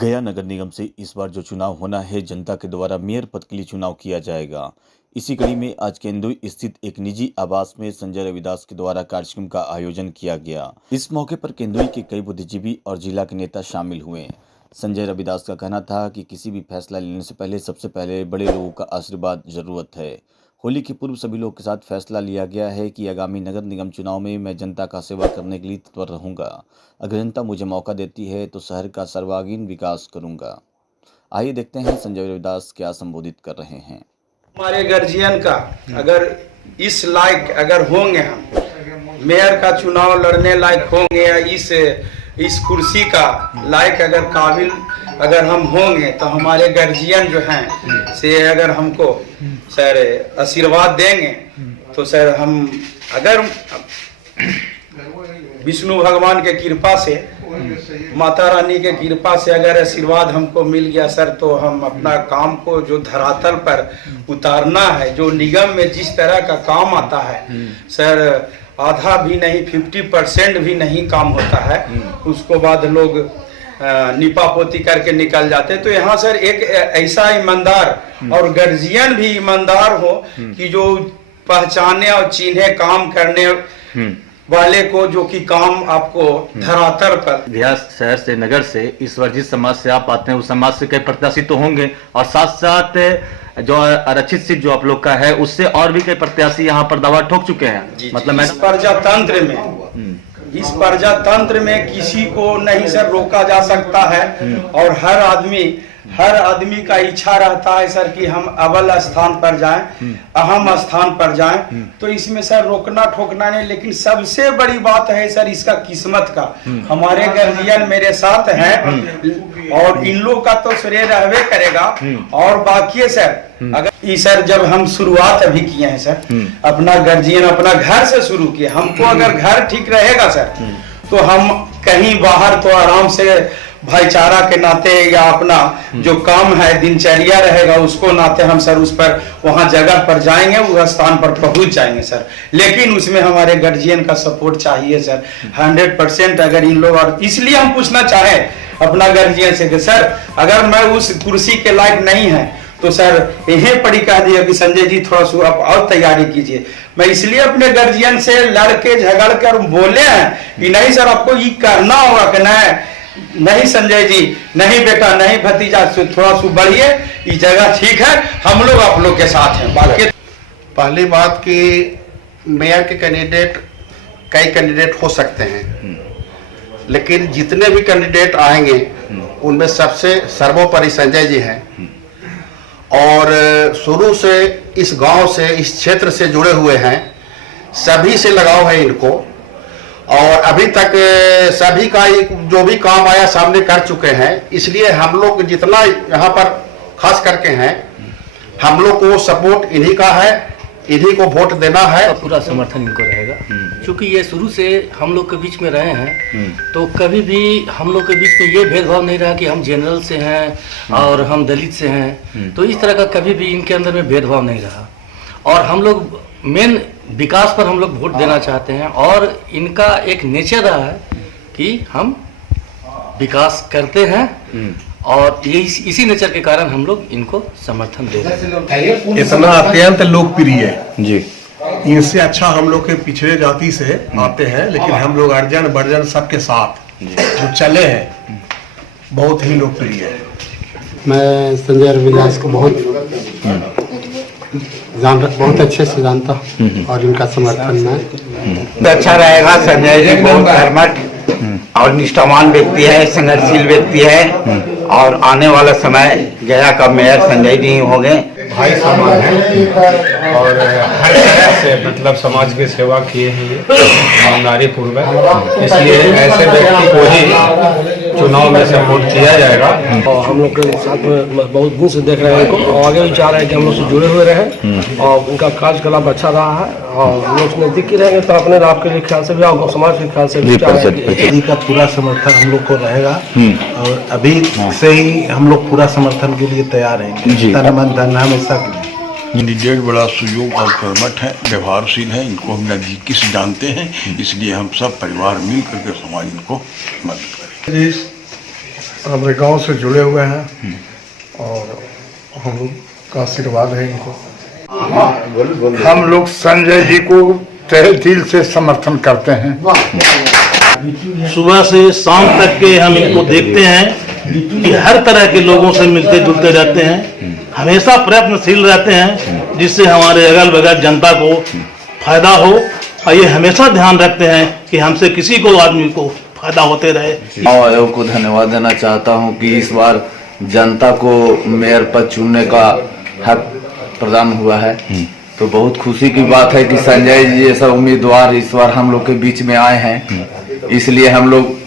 गया नगर निगम से इस बार जो चुनाव होना है, जनता के द्वारा मेयर पद के लिए चुनाव किया जाएगा। इसी कड़ी में आज केंदुई स्थित एक निजी आवास में संजय रविदास के द्वारा कार्यक्रम का आयोजन किया गया। इस मौके पर केंदुई के कई बुद्धिजीवी और जिला के नेता शामिल हुए। संजय रविदास का कहना था कि किसी भी फैसला लेने से पहले सबसे पहले बड़े लोगों का आशीर्वाद जरूरत है। होली के पूर्व सभी लोगों के साथ फैसला लिया गया है कि आगामी नगर निगम चुनाव में मैं जनता का सेवा करने के लिए तत्पर रहूंगा। अगर जनता मुझे मौका देती है तो शहर का सर्वांगीण विकास करूंगा। आइए देखते हैं संजय रविदास क्या संबोधित कर रहे हैं। हमारे गार्जियन का अगर इस लायक अगर होंगे, हम मेयर का चुनाव लड़ने लायक होंगे या इस कुर्सी का लायक अगर काबिल अगर हम होंगे तो हमारे गार्जियन जो हैं से अगर हमको सर आशीर्वाद देंगे तो सर हम अगर विष्णु भगवान के कृपा से, माता रानी के कृपा से अगर आशीर्वाद हमको मिल गया सर, तो हम अपना काम को जो धरातल पर उतारना है, जो निगम में जिस तरह का काम आता है सर, आधा भी नहीं 50% भी नहीं काम होता है, उसको बाद लोग निपा पोती करके निकल जाते। तो यहाँ सर एक ऐसा ईमानदार और गार्जियन भी ईमानदार हो कि जो पहचाने और चिन्हे काम करने वाले को, जो कि काम आपको धरातल पर। गया शहर से, नगर से, इस वर्जित समाज से आप आते हैं, उस समाज से कई प्रत्याशी तो होंगे और साथ साथ जो आरक्षित सीट जो आप लोग का है उससे और भी कई प्रत्याशी यहाँ पर दावा ठोक चुके हैं। मतलब इस प्रजातंत्र में किसी को नहीं सर रोका जा सकता है और हर आदमी का इच्छा रहता है सर कि हम अव्वल स्थान पर जाएं, अहम स्थान पर जाएं। तो इसमें सर रोकना ठोकना नहीं, लेकिन सबसे बड़ी बात है सर इसका किस्मत का। हमारे गार्जियन मेरे साथ हैं और इन लोग का तो श्रेय रहवे करेगा। और बाकी सर अगर सर जब हम शुरुआत अभी किए हैं सर, अपना गार्जियन अपना घर से शुरू किए। हमको अगर घर ठीक रहेगा सर तो हम कहीं बाहर तो आराम से भाईचारा के नाते या अपना जो काम है दिनचर्या रहेगा उसको नाते हम सर उस पर वहां जगह पर जाएंगे, उस स्थान पर पहुंच जाएंगे सर। लेकिन उसमें हमारे गार्जियन का सपोर्ट चाहिए सर 100%। अगर इन लोग, और इसलिए हम पूछना चाहें अपना गार्जियन से कि सर अगर मैं उस कुर्सी के लायक नहीं है तो सर यहीं पड़ी कह दिया कि संजय जी थोड़ा सा आप और तैयारी कीजिए। मैं इसलिए अपने गार्जियन से लड़के झगड़ कर बोले हैं कि नहीं सर आपको ये करना होगा कि नहीं संजय जी, नहीं बेटा, नहीं भतीजा, थोड़ा सा बढ़िए, ये जगह ठीक है, हम लोग आप लोग के साथ हैं। बाकी पहली बात कि मेयर के कैंडिडेट कई कैंडिडेट हो सकते हैं, लेकिन जितने भी कैंडिडेट आएंगे उनमें सबसे सर्वोपरि संजय जी हैं और शुरू से इस गांव से, इस क्षेत्र से जुड़े हुए हैं, सभी से लगाव है इनको और अभी तक सभी का जो भी काम आया सामने कर चुके हैं। इसलिए हम लोग जितना यहाँ पर खास करके हैं, हम लोग को सपोर्ट इन्हीं का है, इन्हीं को वोट देना है। तो पूरा समर्थन इनको रहेगा क्योंकि ये शुरू से हम लोग के बीच में रहे हैं। तो कभी भी हम लोग के बीच में ये भेदभाव नहीं रहा कि हम जनरल से हैं और हम दलित से हैं। तो इस तरह का कभी भी इनके अंदर में भेदभाव नहीं रहा और हम लोग मेन विकास पर हम लोग वोट देना चाहते हैं और इनका एक नेचर रहा है कि हम विकास करते हैं और ये इसी नेचर के कारण हम लोग इनको समर्थन दे रहे हैं। इतना अत्यंत लोकप्रिय है जी, इनसे अच्छा हम लोग के पिछड़े जाति से आते हैं, लेकिन हम लोग अर्जन बर्जन सबके साथ जो चले हैं, बहुत ही लोकप्रिय है। मैं संजय रविदास को बहुत अच्छे से जानता हूँ और इनका समर्थन में अच्छा रहेगा। संजय जी बहुत कर्मठ और निष्ठावान व्यक्ति है, संघर्षशील व्यक्ति है और आने वाला समय गया का मेयर संजय जी होंगे। भाई समान है और हर तरह से मतलब समाज की सेवा किए हैं ईमानदारी पूर्वक, इसलिए ऐसे व्यक्ति को ही चुनाव में सपोर्ट किया जाएगा। और हम लोग के साथ में बहुत दिन से देख रहे हैं इनको और आगे भी चाह रहे हैं कि हम लोग से जुड़े हुए रहें और उनका कार्यकलाप अच्छा रहा है और हम लोग नजदीकी रहेंगे तो अपने आपके लिए ख्याल से भी और समाज के ख्याल से भी का पूरा समर्थन हम लोग को रहेगा और अभी से ही हम लोग पूरा समर्थन के लिए तैयार हैं। तन मन धन हमेशा के लिए। कैंडिडेट बड़ा सुयोग और कर्मठ है, व्यवहारशील है, इनको हम नजदीकी से जानते हैं, इसलिए हम सब परिवार मिल करके समाज इनको मदद करें। हमारे गांव से जुड़े हुए हैं और हम लोग का आशीर्वाद है इनको। हम लोग संजय जी को तहे दिल से समर्थन करते हैं। सुबह से शाम तक के हम इनको देखते हैं कि हर तरह के लोगों से मिलते जुलते रहते हैं, हमेशा प्रयत्नशील रहते हैं जिससे हमारे अगल बगल जनता को फायदा हो, और ये हमेशा ध्यान रखते हैं कि हमसे किसी को आदमी को फायदा होते रहे। चुनाव आयोग को धन्यवाद देना चाहता हूं कि इस बार जनता को मेयर पद चुनने का हक प्रदान हुआ है, तो बहुत खुशी की बात है कि संजय जी जैसा उम्मीदवार इस बार हम लोग के बीच में आए हैं, इसलिए हम लोग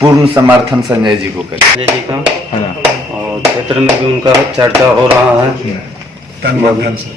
पूर्ण समर्थन संजय जी को करें। संजय जी का और क्षेत्र में भी उनका चर्चा हो रहा है तन मन धन से।